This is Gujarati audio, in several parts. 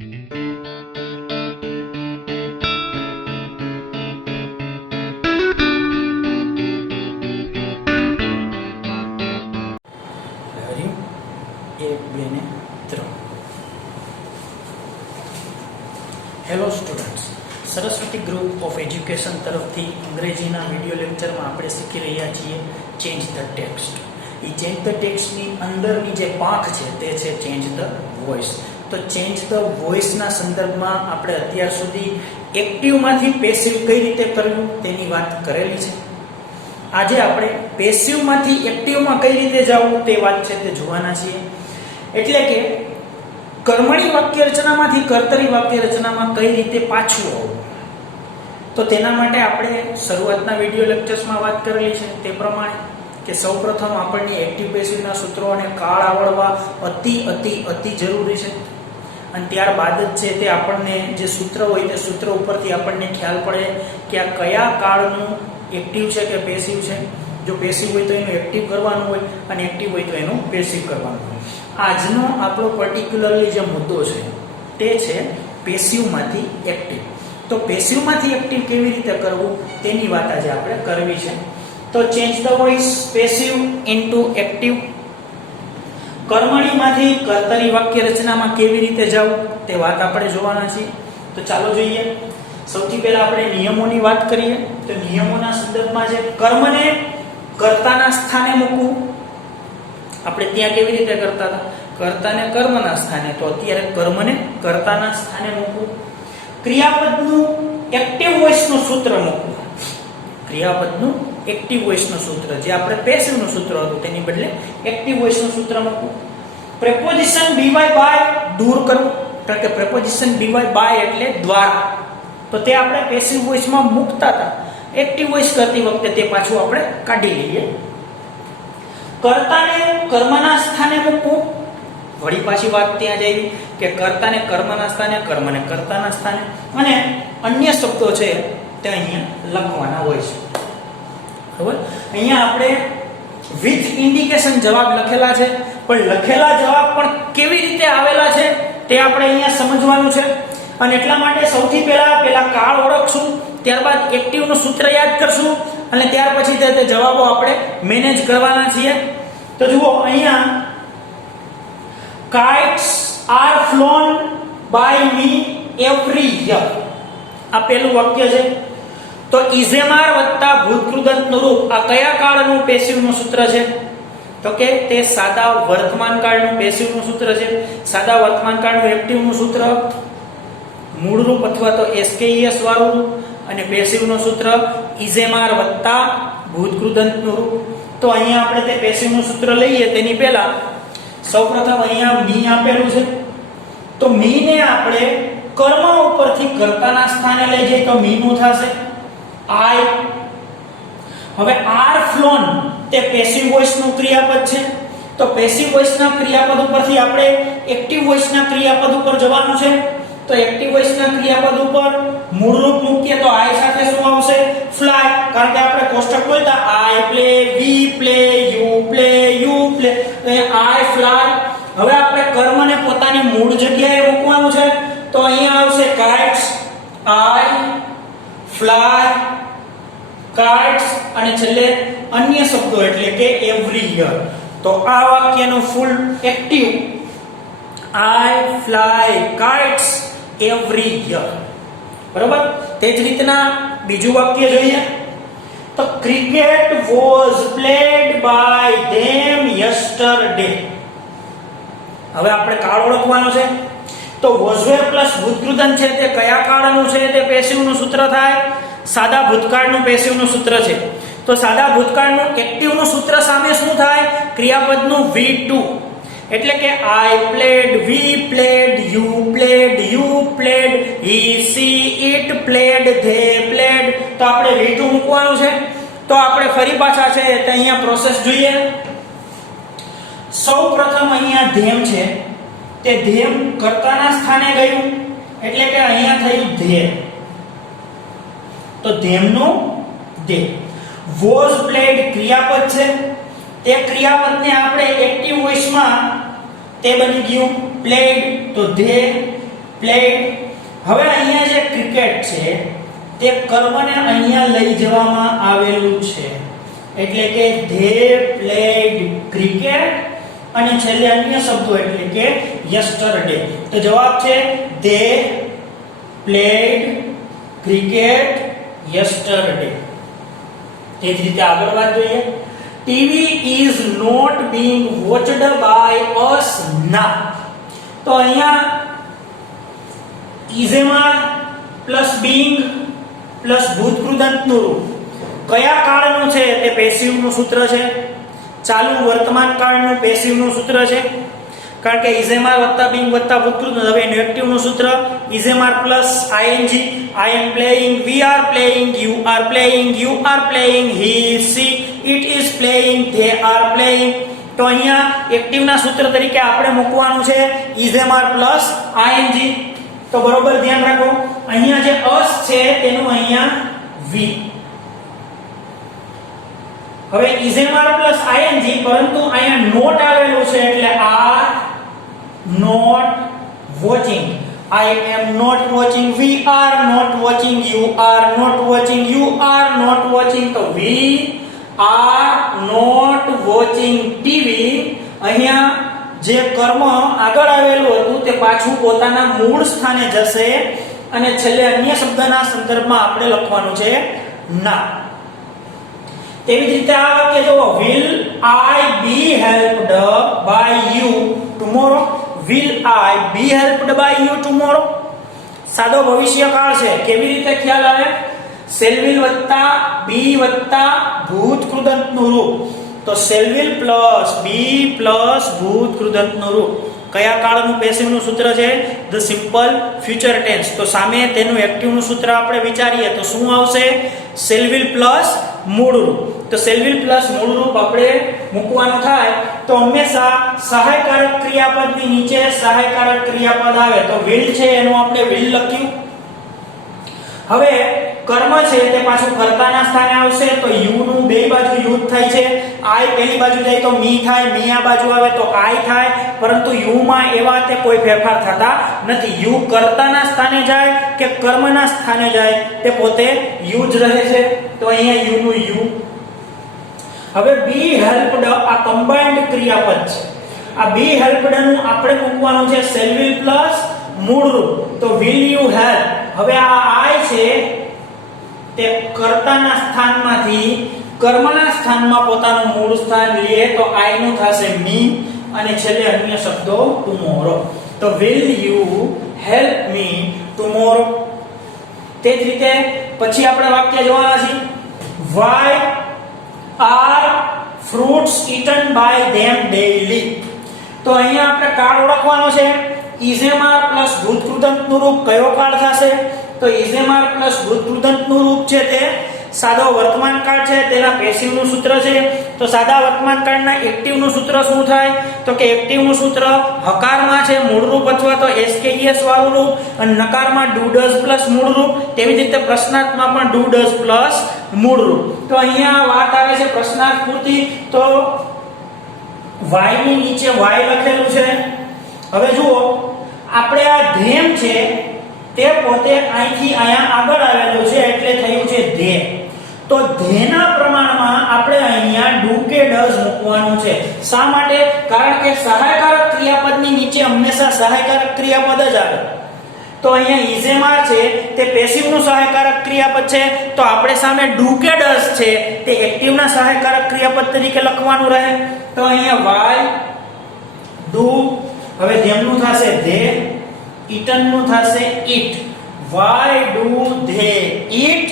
Hello students, Saraswati group of education તરફથી અંગ્રેજીના વિડીયો લેક્ચરમાં આપણે શીખી રહ્યા છીએ ચેન્જ ધ ટેક્સ્ટ. એ ચેન્જ ધ ટેક્સ્ટની અંદરની જે પાંખ છે તે છે ચેન્જ ધ વોઇસ. તો ચેન્જ ધ વોઇસના સંદર્ભમાં આપણે અત્યાર સુધી એક્ટિવમાંથી પેસિવ કઈ રીતે કરવું તેની વાત કરેલી છે. આજે આપણે પેસિવમાંથી એક્ટિવમાં કઈ રીતે જવું તે વાત છે તે જોવાના છીએ. એટલે કે કર્મણી વાક્ય રચનામાંથી કર્તરી વાક્ય રચનામાં કઈ રીતે પાછું આવવું, તો તેના માટે આપણે શરૂઆતના વિડીયો લેક્ચર્સમાં વાત કરેલી છે તે પ્રમાણે કે સૌપ્રથમ આપણને એક્ટિવ પેસિવના સૂત્રો અને કાળ આવડવા અતિ જરૂરી છે. અને ત્યારબાદ જ છે તે આપણને જે સૂત્ર હોય તે સૂત્ર ઉપરથી આપણને ખ્યાલ પડે કે આ કયા કાળનું એક્ટિવ છે કે પેસિવ છે. જો પેસિવ હોય તો એનું એક્ટિવ કરવાનું હોય અને એક્ટિવ હોય તો એનું પેસિવ કરવાનું હોય. આજનો આપણો પર્ટિક્યુલરલી જે મુદ્દો છે તે છે પેસિવમાંથી એક્ટિવ. તો પેસિવમાંથી એક્ટિવ કેવી રીતે કરવું તેની વાત આજે આપણે કરવી છે. તો change the voice passive into active. કર્મણીમાંથી કર્તરી વાક્ય રચનામાં કેવી રીતે જવું તે વાત આપણે જોવાના છીએ. તો ચાલો જોઈએ. સૌથી પહેલા આપણે નિયમોની વાત કરીએ. તો નિયમોના સંદર્ભમાં જે કર્મને કર્તાના સ્થાને મૂકવું, આપણે ત્યાં કેવી રીતે કરતા હતા, કર્તાને કર્મના સ્થાને, તો અત્યારે કર્મને કર્તાના સ્થાને મૂકવું. ક્રિયાપદનું એક્ટિવ વોઇસનું સૂત્ર મૂકવું. ક્રિયાપદનું એક્ટિવ વોઇસનું સૂત્ર, જે આપણે પેસિવનું સૂત્ર હતું તેની બદલે એક્ટિવ વોઇસનું સૂત્ર મૂકવું. પ્રેપોઝિશન બીવાય બાય દૂર કરવું, કારણ કે પ્રેપોઝિશન બીવાય બાય એટલે દ્વારા, તો તે આપણે પેસિવ વોઇસમાં મૂકતા હતા. એક્ટિવ વોઇસ કરતી વખતે તે પાછું આપણે કાઢી લઈએ. કર્તાને કર્મના સ્થાને મૂકવું. વળી પાછી વાત ત્યાં જ આવી કે કર્તાને કર્મના સ્થાને, કર્મને કર્તાના સ્થાને, અને અન્ય શબ્દો છે તે અહીંયા લખવાના હોય છે. બરાબર. અહીંયા આપણે વિથ ઇન્ડિકેશન જવાબ લખેલા છે, પણ લખેલા જવાબ પણ કેવી રીતે આવેલા છે તે આપણે અહીંયા સમજવાનું છે. અને એટલા માટે સૌથી પહેલા કાળ ઓળખશું, ત્યારબાદ એક્ટિવનું સૂત્ર યાદ કરશું અને ત્યાર પછી તે જવાબો આપણે મેનેજ કરવાના છીએ. તો જુઓ અહીંયા kites are flown by me every year, આ પહેલું વાક્ય છે. તો ઇઝેમાર વત્તા ભૂતકૃદંતનું રૂપ, આ કયા કાળનું પેસિવનું સૂત્ર છે, તો કે તે સાદા વર્તમાન કાળનું પેસિવનું સૂત્ર છે. સાદા વર્તમાન કાળનું એક્ટિવનું સૂત્ર મૂળ રૂપ અથવા તો એસકેઈએસ વાળું રૂપ, અને પેસિવનું સૂત્ર ઇઝેમાર વત્તા ભૂતકૃદંતનું રૂપ. તો અહીંયા આપણે તે પેસિવનું સૂત્ર લઈએ તેની પહેલા સૌપ્રથમ અહીંયા મી આપેલું છે. તો મી ને આપણે કર્મ ઉપરથી કર્તાના સ્થાને લઈ જઈએ તો મી નું થશે આઈ. હવે આર ફ્લોન તે પેસિવ વોઇસ નું ક્રિયાપદ છે. તો પેસિવ વોઇસ ના ક્રિયાપદ ઉપરથી આપણે એક્ટિવ વોઇસ ના ક્રિયાપદ ઉપર જવાનું છે. તો એક્ટિવ વોઇસ ના ક્રિયાપદ ઉપર મૂળ રૂપ મૂકીએ તો આઈ સાથે શું આવશે, ફ્લાય. કારણ કે આપણે કોષ્ટક બોલતા I play, we play, you play, તો આઈ ફ્લાય. હવે આપણે કર્મને પોતાની મૂળ જગ્યાએ મૂકવાનું છે. તો અહીંયા આવશે kites, આઈ ફ્લાય, kites, અને છેલ્લે અન્ય શબ્દો એટલે કે એવરી યર. તો આ વાક્યનું ફૂલ એક્ટિવ આઈ ફ્લાય kites every year. બરાબર. તે જ રીતના બીજું વાક્ય જોઈએ. તો cricket was played by them yesterday. હવે આપણે કાળ ઓળખવાનો છે. તો વોઝવેર પ્લસ ભૂતકૃદંત છે તે કયા કાળનું છે, તે પેસિવનું સૂત્ર થાય. સાદા ભૂતકાળનું પેસિવનું સૂત્ર છે. તો સાદા ભૂતકાળનું એક્ટિવનું સૂત્ર સામે શું થાય, ક્રિયાપદનું V2. એટલે કે I played, we played, you played, he she it played, they played. તો આપણે V2 મૂકવાનું છે. તો આપણે ફરી પાછા છે તો અહીંયા પ્રોસેસ જોઈએ. સૌપ્રથમ અહીંયા ધેમ છે, તે ધેમ કર્તાના સ્થાને ગયું એટલે કે અહીંયા થયું ધે. તો ધેમનું ધે. વોઝ પ્લેડ ક્રિયાપદ છે. તે ક્રિયાપદને આપણે એક્ટિવ વોઇસમાં તે બની ગયું પ્લેડ. તો ધે played. હવે અહીંયા જે ક્રિકેટ છે તે કર્મને અહીંયા લઈ જવામાં આવેલું છે એટલે કે they played cricket અને છેલ્લે અન્ય શબ્દો એટલે કે yesterday. તો જવાબ છે they played cricket yesterday. તે જ રીતે આગળ વાત જોઈએ. TV is not being watched by us now. તો અહીંયા is માં પ્લસ being પ્લસ ભૂતકૃદંતનું રૂપ કયા કાળનું છે તે પેસિવનું સૂત્ર છે. ચાલુ વર્તમાન કાળનું પેસિવનું સૂત્ર છે કારણ કે ઇઝેમાર વત્તા being વત્તા ભૂતકૃદંત. હવે એનું એક્ટિવનું સૂત્ર ઇઝેમાર plus ing I am playing, we are playing, you are playing, you are playing, he, she, it is playing, they are playing. તો અહીંયા એક્ટિવના સૂત્ર તરીકે આપણે મૂકવાનું છે ઇઝેમાર પ્લસ ing. તો બરોબર ધ્યાન રાખો અહીંયા જે us છે તેનું અહીંયા we. હવે ઇઝેમાર પ્લસ ing પરંતુ અહીંયા નોટ આવેલું છે એટલે are not watching. I am not watching, we are not watching, you are not watching, you are not watching. તો we are not watching TV. અહીંયા જે કર્મ આગળ આવેલું હતું તે પાછું પોતાના મૂળ સ્થાને જશે અને છેલ્લે અન્ય શબ્દના સંદર્ભમાં આપણે લખવાનું છે ના. તેવી જ રીતે આ વાક્ય જુઓ will I be helped by you tomorrow. will I be helped by you tomorrow. સાદો ભવિષ્યકાળ છે. કેવી રીતે ખ્યાલ આવે? shall will વત્તા be વત્તા ભૂતકૃદંતનું રૂપ. તો shall will plus be plus ભૂતકૃદંતનું રૂપ કયા કાળનું પેસિવનું સૂત્ર છે? the simple future tense. તો સામે તેનું એક્ટિવનું સૂત્ર આપણે વિચારીએ તો શું આવશે? shall will પ્લસ મૂળ રૂપ. તો shall will પ્લસ મૂળ રૂપ આપણે મૂકવાનું થાય તો હંમેશા સહાયકારક ક્રિયાપદની નીચે સહાયકારક ક્રિયાપદ આવે. તો will છે એનું આપણે will લખ્યું. હવે કર્મ છે તે પાછું કર્તાના સ્થાને આવશે તો you નું બે બાજુ યુઝ થાય છે. I પેલી બાજુ જાય તો me થાય, me આ બાજુ આવે તો I થાય, પરંતુ you માં એવા તે કોઈ ફેરફાર થતા નથી. you કર્તાના સ્થાને જાય કે કર્મના સ્થાને જાય તે પોતે you જ રહે છે. તો અહીંયા you નું you. હવે be helped આ કમ્બાઇન્ડ ક્રિયાપદ છે. આ be helped નું આપણે મૂકવાનું છે shall will પ્લસ મૂળ રૂપ. તો will you help. હવે આ I છે તે કર્તાના સ્થાનમાંથી કર્મના સ્થાનમાં પોતાનું મૂળ સ્થાન લે તો I નું થશે me અને છેલ્લે અન્ય શબ્દો tomorrow. તો will you help me tomorrow. તે જ રીતે પછી આપણે વાક્ય જોવાના છે why are fruits eaten by them daily. તો અહીંયા આપણે કાળ ઓળખવાનો છે. ઇઝેમાર પ્લસ ભૂતકૃદંતનું રૂપ કયો કાળ થશે? તો ઇઝેમાર પ્લસ ભૂતકૃદંતનું રૂપ છે તે સાદો વર્તમાન કાળ છે તેના પેસિવનું સૂત્ર છે. તો સાદા વર્તમાન કાળના એક્ટિવનું સૂત્ર શું થાય? તો કે એક્ટિવનું સૂત્ર હકારમાં છે મૂળ રૂપ અથવા તો એસકેઈએસ વાળું રૂપ અને નકારમાં ડુ ડઝ પ્લસ મૂળ રૂપ. તેવી જ રીતે પ્રશ્નાર્થમાં પણ ડુ ડઝ પ્લસ મૂળ રૂપ. તો અહીંયા વાત આવે છે પ્રશ્નાર્થ પૂરતી તો y ની નીચે y લખેલું છે. હવે જુઓ આપણે આ ધેમ છે તે પોતે અહીંથી અહીંયા આગળ આવેલું છે એટલે થયું છે ધે. તો ધેના પ્રમાણમાં આપણે અહીંયા ડુ કે ડઝ મૂકવાનું છે. શા માટે? કારણ કે સહાયકારક ક્રિયાપદની નીચે હંમેશા સહાયકારક ક્રિયાપદ જ આવે. તો અહીંયા ઇઝેમાર છે તે પેસિવનું સહાયકારક ક્રિયાપદ છે તો આપણે સામે ડુ કે ડઝ છે તે એક્ટિવના સહાયકારક ક્રિયાપદ તરીકે લખવાનું રહે. તો અહીંયા વાય ડુ. હવે ધેમનું થશે ધે, eaten નું થશે eat. why do they eat.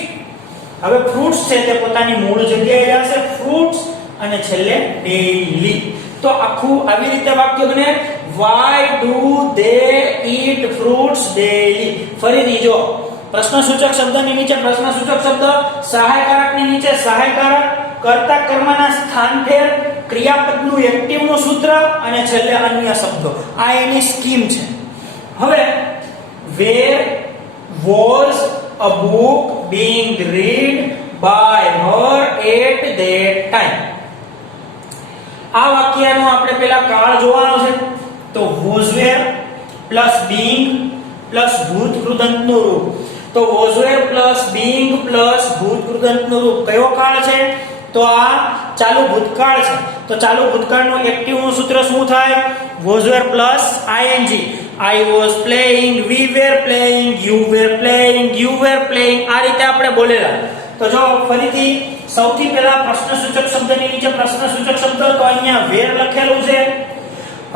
હવે fruits છે તે પોતાની મૂળ જગ્યાએ જશે fruits અને છેલ્લે daily. તો આખું આવી રીતે વાક્ય બને why do they eat fruits daily. ફરીથી જો પ્રશ્નસૂચક શબ્દની નીચે પ્રશ્નસૂચક શબ્દ, સહાયકારકની નીચે સહાયકારક, કર્તા કર્મના સ્થાન ફેર, ક્રિયાપદનું એક્ટિવનું સૂત્ર અને છેલ્લે અન્ય શબ્દો. આ એની સ્કીમ છે. હવે where was a book being read by her at that time. આ વાક્યનો આપણે પહેલા કાળ જોવાનો છે. તો was where plus being plus ભૂતકૃદંતનું રૂપ. તો was where plus being plus ભૂતકૃદંતનું રૂપ કયો કાળ છે? તો આ ચાલુ ભૂતકાળ છે. તો ચાલુ ભૂતકાળનું એક્ટિવ નું સૂત્ર શું થાય? Was where plus ING. I was playing, we were playing, you were playing, you were playing. આ રીતે આપણે બોલેલા. તો જો ફરીથી સૌથી પહેલા પ્રશ્નસૂચક શબ્દની નીચે પ્રશ્નસૂચક શબ્દ, તો અહીંયા were લખેલું છે.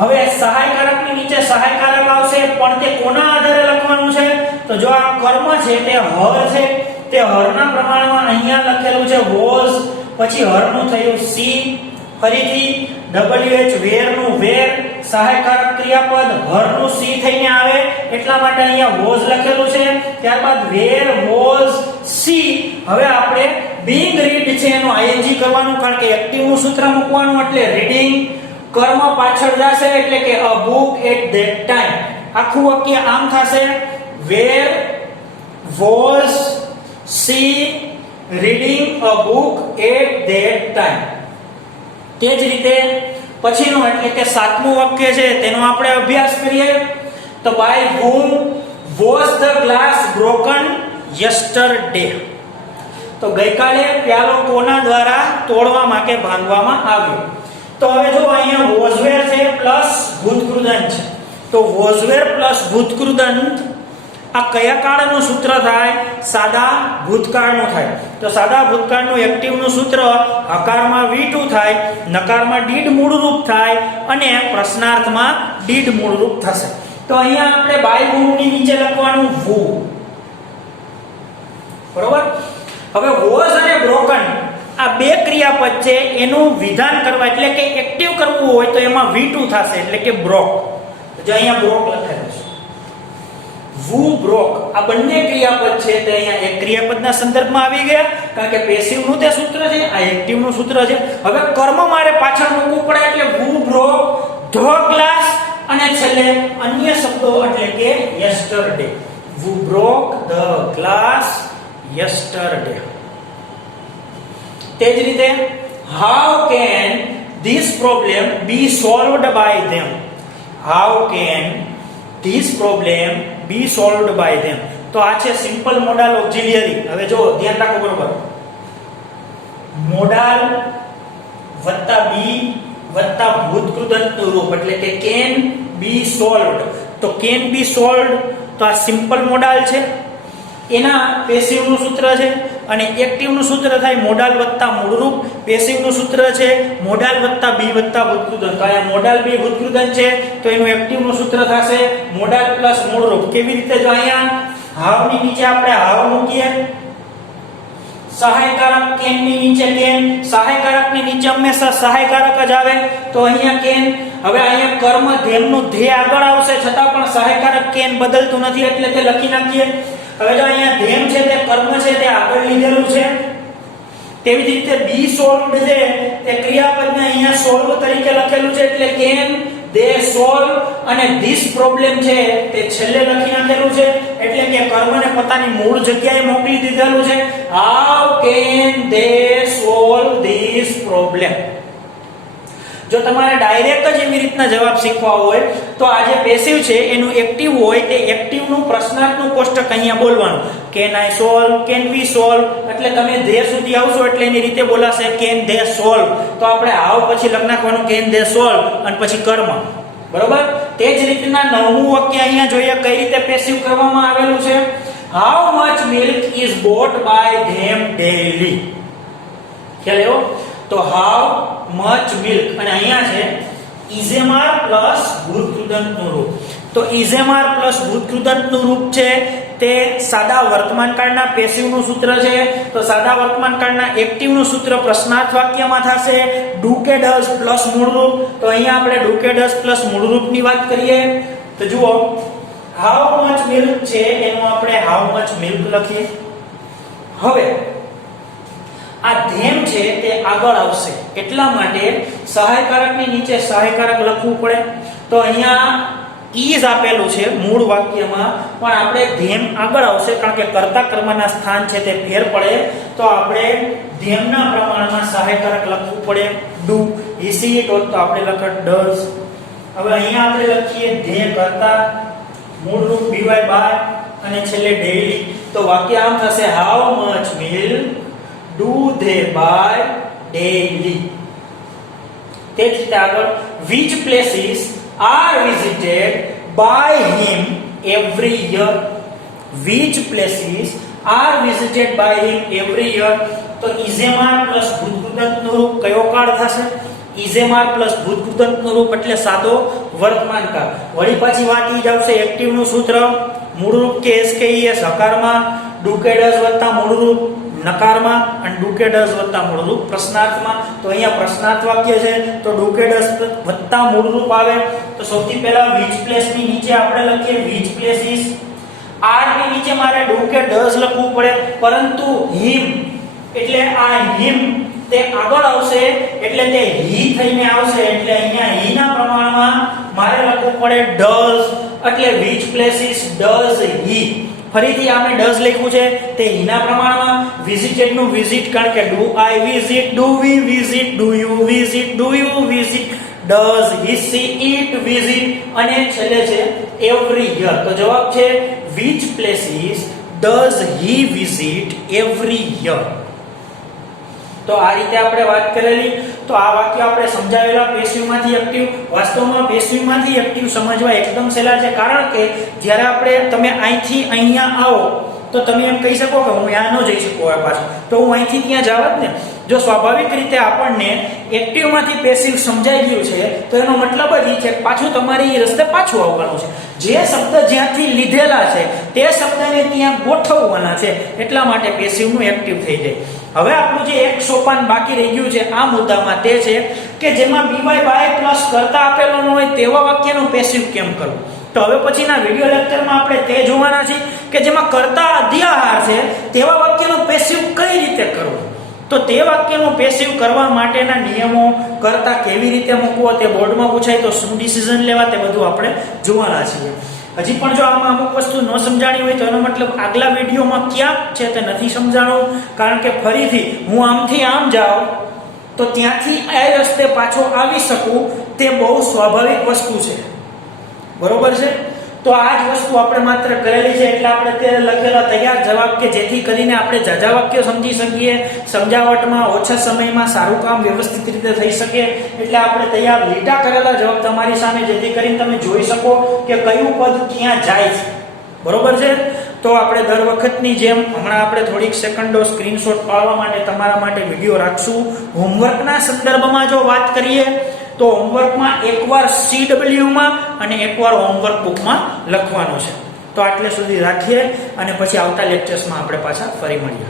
હવે સહાયકારકની નીચે સહાયકારક આવશે, પણ તે કોના આધારે લખવાનું છે? તો જો આ કર્મ છે તે હર છે, તે હરના પ્રમાણમાં અહીંયા લખેલું છે was, પછી હરનું થયું સી, ફરીથી WH વેર નું વેર, સહાયકારક ક્રિયાપદ હરનું સી થઈને આવે એટલા માટે અહીંયા was લખેલું છે. ત્યારબાદ વેર was સી. હવે આપણે being read છે એનું ing કરવાનું, કારણ કે એક્ટિવ નું સૂત્ર મૂકવાનું એટલે રીડિંગ. કર્મ પાછળ જશે એટલે કે a book at that time. આખું વાક્ય આમ થશે where was she reading a book at that time. તે જ રીતે પછીનું એટલે કે સાતમું વાક્ય છે તેનો આપણે અભ્યાસ કરીએ. તો by whom was the glass broken yesterday. તો ગઈકાલે પ્યાલો કોના દ્વારા તોડવામાં કે ભાંગવામાં આવ્યો? તો હવે જો અહીંયા was were છે પ્લસ ભૂતકૃદંત છે. તો was were પ્લસ ભૂતકૃદંત આ કયા કાળનું સૂત્ર થાય? સાદા ભૂતકાળનું થાય. તો સાદા ભૂતકાળનું એક્ટિવનું સૂત્ર હકારમાં V2 થાય, નકારમાં did મૂળરૂપ થાય અને પ્રશ્નાર્થમાં did મૂળરૂપ થશે. તો અહીંયા આપણે by whom ની નીચે લખવાનું who. બરોબર? હવે was અને broken આ બે ક્રિયાપદ છે, એનું વિધાન કરવા એટલે કે એક્ટિવ કરવું હોય તો એમાં V2 થશે એટલે કે broke. જો અહીંયા broke લખેલું છે, who broke, આ બંને ક્રિયાપદ છે તે અહીંયા એક ક્રિયાપદના સંદર્ભમાં આવી ગયા, કારણ કે પેસિવ નું તે સૂત્ર છે, આ એક્ટિવ નું સૂત્ર છે. હવે કર્મ મારે પાછળ મૂકવું પડે એટલે who broke the glass અને છેલ્લે અન્ય શબ્દો એટલે કે yesterday. who broke the glass yesterday. તે જ રીતે how can this problem be solved by them. how can this problem be solved by them. તો આ છે સિમ્પલ મોડાલ ઓક્ઝિલિયરી. હવે જો ધ્યાન રાખો બરોબર, મોડાલ વત્તા બી વત્તા ભૂતકૃદંતનું રૂપ એટલે કે can be solved. તો can be solved તો આ સિમ્પલ મોડાલ છે, એના પેસિવ નું સૂત્ર છે, અને એક્ટિવ નું સૂત્ર થાય મોડાલ વત્તા મૂળરૂપ. પેસિવ નું સૂત્ર છે મોડાલ વત્તા બી વત્તા ભૂતકૃદંત. તો આ મોડાલ બી ભૂતકૃદંત છે તો એનું એક્ટિવ નું સૂત્ર થશે મોડાલ પ્લસ મૂળરૂપ. કેવી રીતે? જો અહીંયા હાવ ની નીચે આપણે હાવ મૂકીએ, સહાયકારક કેન ની નીચે કેન, સહાયકારક ની નીચે હંમેશા સહાયકારક જ આવે તો અહીંયા કેન. હવે અહીંયા કર્મ ધેમ નું ધે આગળ આવશે છતાં પણ સહાયકારક કેન બદલતું નથી એટલે તે લખી નાખીએ. હવે જો અહીંયા ધેમ છે તે કર્મ છે તે આગળ લીધેલું છે, તેવી જ રીતે બી સોલ્વડ છે તે ક્રિયાપદને અહીંયા સોલ્વ તરીકે લખેલું છે એટલે કેન દે સોલ્વ, અને ધીસ પ્રોબ્લેમ છે તે છેલ્લે લખી નાખેલું છે એટલે કે કર્મને પોતાની મૂળ જગ્યાએ મોકલી દીધેલું છે. How can they solve this problem. જો તમારે ડાયરેક્ટ જ એવી રીતના જવાબ શીખવા હોય તો આ જે પેસિવ છે એનું એક્ટિવ હોય તે એક્ટિવ નું પ્રશ્નાર્થનું કોષ્ટક અહીંયા બોલવાનું. Can I solve, can we solve, એટલે તમે ધે સુધી આવશો એટલે એની રીતે બોલાશે કેન ધે સોલ્વ. તો આપણે હાવ પછી લખ નાખવાનું કેન ધે સોલ્વ અને પછી કર્મ. બરોબર? તે જ રીતના નવમું વાક્ય અહીંયા જોઈએ કઈ રીતે પેસિવ કરવામાં આવેલું છે. How much milk is bought by them daily. ખ્યાલ આવ્યો? તો હાઉ મચ મિલ્ક, અને અહીંયા છે ઇઝેમાર પ્લસ ભૂતકૃદંતનું રૂપ. તો ઇઝેમાર પ્લસ ભૂતકૃદંતનું રૂપ છે તે સાદા વર્તમાનકાળના પેસિવનું સૂત્ર છે. તો સાદા વર્તમાનકાળના એક્ટિવનું સૂત્ર પ્રશ્નાર્થ વાક્યમાં થશે ડુ કે ડઝ પ્લસ મૂળરૂપ. તો અહીંયા આપણે ડુ કે ડઝ પ્લસ મૂળરૂપની વાત કરીએ તો જુઓ હાઉ મચ મિલ્ક છે એનું આપણે હાઉ મચ મિલ્ક લખીએ. હવે આ ધેમ છે તે આગળ આવશે એટલા માટે સહાયકારકની નીચે સહાયકારક લખવું પડે. તો અહીંયા ઈઝ આપેલું છે મૂળ વાક્યમાં, પણ આપણે ધેમ આગળ આવશે કારણ કે કર્તા કર્મના સ્થાન છે તે ફેર પડે તો આપણે ધેમના પ્રમાણમાં સહાયકારક લખવું પડે. ડુ હિસી તો આપણે લખ ડઝ. હવે અહીંયા આપણે લખીએ ધે કર્તા, મૂળ રૂપ by બાય અને છેલ્લે ડેઈલી. તો વાક્ય આમ થશે how much milk do they buy daily. તે જ રીતે આગળ which places are visited by him every year. which places are visited by him every year. તો ઇઝેમાર પ્લસ ભૂતકૃદંતનું રૂપ કયો કાળ થશે? ઇઝેમાર પ્લસ ભૂતકૃદંતનું રૂપ એટલે સાદો વર્તમાન કાળ. વળી પાછી વાત ઈ જ આવશે એક્ટિવનું સૂત્ર. મૂળ રૂપ કે એસ કે ઈ એસ હકારમાં, ડુ કે ડઝ વત્તા મૂળ રૂપ નકારમાં અને ડુ કે ડઝ વત્તા મૂળ રૂપ પ્રશ્નાર્થમાં. તો અહીંયા પ્રશ્નાર્થ વાક્ય છે તો ડુ કે ડઝ વત્તા મૂળ રૂપ આવે. તો સૌથી પહેલા which place ની નીચે આપણે લખીએ which places. આર ની નીચે મારે ડુ કે ડઝ લખવું પડે, પરંતુ him એટલે આ him તે આગળ આવશે એટલે તે he થઈને આવશે, એટલે અહીંયા he ના પ્રમાણમાં મારે લખવું પડે does. એટલે which places does he. ફરીથી આપણે does લખ્યું છે તે he ના પ્રમાણમાં. visited નું visit કારણ કે do I visit, do we visit, do you visit, do you visit, does he see it visit અને છેલ્લે છે every year. તો જવાબ છે which places does he visit every year. તો આ રીતે આપણે વાત કરેલી. તો આ વાક્ય આપણે સમજાવેલા પેસિવ માંથી એક્ટિવ. વાસ્તવમાં પેસિવ માંથી એક્ટિવ સમજવા એકદમ સહેલા છે, કારણ કે જ્યારે આપણે તમે અહીંથી અહીંયા આવો તો તમે એમ કહી શકો કે હું ત્યાં ન જઈ શકું હવે પાછું, તો હું અહીંથી ત્યાં જવા જ ને. જો સ્વાભાવિક રીતે આપણને એક્ટિવ માંથી પેસિવ સમજાઈ ગયું છે તો એનો મતલબ જ એ છે કે પાછું તમારે એ રસ્તે પાછું આવવાનું છે. જે શબ્દ જ્યાંથી લીધેલા છે તે શબ્દને ત્યાં ગોઠવવાના છે, એટલા માટે પેસિવનું એક્ટિવ થઈ જાય. હવે આપણું જે એક સોપાન બાકી રહી ગયું છે આ મુદ્દામાં તે છે કે જેમાં by બાય પ્લસ કરતા આપેલો ન હોય તેવા વાક્યનું પેસિવ કેમ કરવું. તો હવે પછીના વિડિયો લેક્ચરમાં આપણે તે જોવાના છીએ કે જેમાં કર્તા અધ્યાહાર છે તેવા વાક્યનું પેસિવ કઈ રીતે કરવું. તો તે વાક્યનું પેસિવ કરવા માટેના નિયમો, કર્તા કેવી રીતે મૂકવો તે બોર્ડમાં પૂછાય તો શું ડિસિઝન લેવા તે બધું આપણે જોવાના છીએ. હજી પણ જો આમાં અમુક વસ્તુ ન સમજાણી હોય તો એનો મતલબ આગલા વિડીયોમાં ક્યાંક છે તે નથી સમજાણું, કારણ કે ફરીથી હું આમથી આમ જાઉં તો ત્યાંથી આ રસ્તે પાછો આવી શકું તે બહુ સ્વાભાવિક વસ્તુ છે, બરોબર છે. તો આ જ વસ્તુ આપણે માત્ર કરેલી છે એટલે આપણે તે લખેલા તૈયાર જવાબ કે જેથી કરીને આપણે જાજા વાક્યો સમજી શકીએ, સમજાવટમાં ઓછા સમયમાં સારું કામ વ્યવસ્થિત રીતે થઈ શકે, એટલે આપણે તૈયાર લીટા કરેલા જવાબ તમારી સામે જેથી કરીને તમે જોઈ શકો કે કયું પદ ક્યાં જાય છે, બરોબર છે. તો આપણે દર વખતની જેમ હમણાં આપણે થોડીક સેકન્ડો સ્ક્રીનશોટ પાડવા માટે તમારા માટે વિડીયો રાખશું. હોમવર્કના સંદર્ભમાં જો વાત કરીએ તો હોમવર્કમાં એકવાર CW માં અને એકવાર હોમવર્ક બુકમાં લખવાનું છે. તો આટલે સુધી રાખીએ અને પછી આવતા લેક્ચર્સમાં આપણે પાછા ફરી મળીએ.